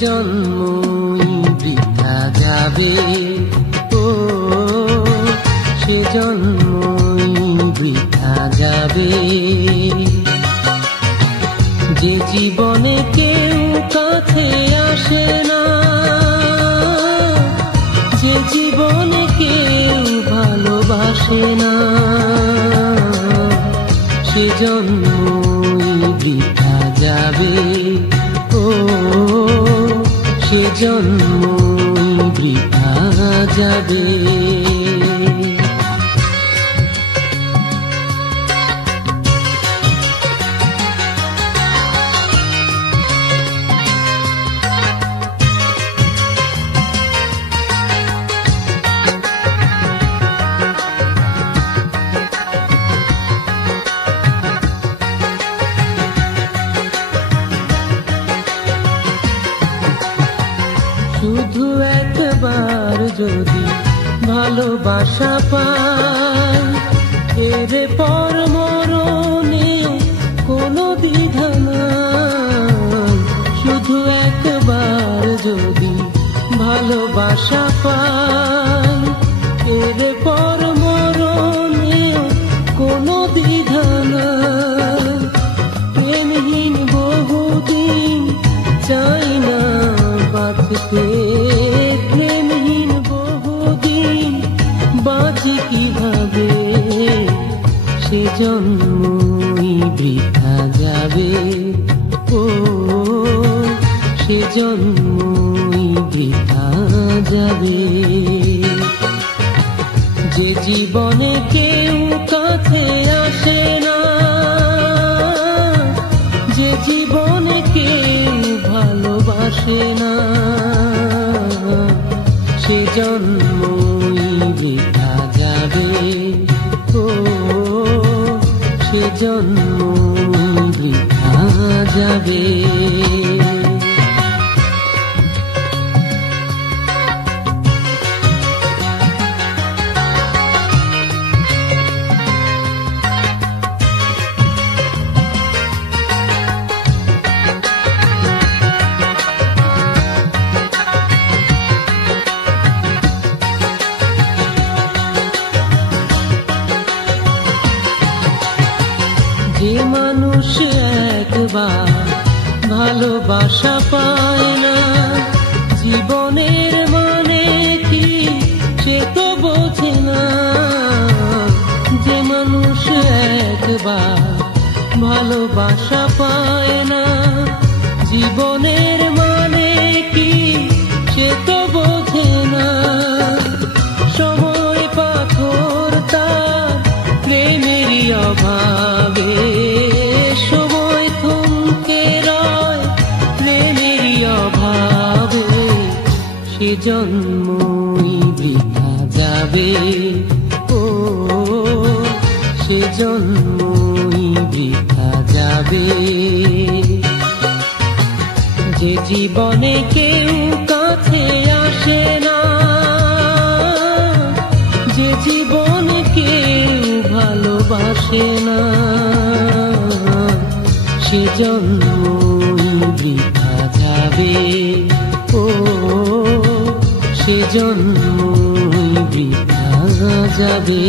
জন্মই বৃথা যাবে, ও সে জন্মই বৃথা যাবে। যে জীবনে কেউ কাছে আসে না, যে জীবনে কেউ ভালোবাসে না, সে জন্মই বৃথা যাবে, ও সে জন্মই বৃথা যাবে। শুধু একবার যদি ভালোবাসা পাই, এর পর মরণে কোনো দ্বিধা নাই। শুধু একবার যদি ভালোবাসা পাই, এর পর মরণে কোনো দ্বিধা নাই। প্রেমহীন বহুদিন চাই না বাঁচতে, প্রেমহীন বহুদিন বাঁচি কিভাবে, সে জন্মই বৃথা যাবে, ও সে জন্মই বৃথা যাবে। যে জীবনে কেউ কাছে আসে না, যে জীবনে কেউ ভালোবাসে না, সে জন্মই বৃথা যাবে, ও সে জন্মই বৃথা যাবে। যে মানুষ একবার ভালোবাসা পায় না, জীবনের মানে কি সে তো বোঝে না। যে মানুষ একবার ভালোবাসা পায় না, জীবনের মানে কি সে তো বোঝে না। সময় পাথর তার প্রেমেরই অভাবে, সময় থমকে রয় প্রেমেরই অভাবে, সে জন্মই বৃথা যাবে, ও সে জন্মই বৃথা যাবে। যে জীবনে কেউ কাছে আসে না, যে জীবনে কেউ ভালোবাসে না, সে জন্মই বৃথা যাবে, ও সে জন্মই বৃথা যাবে।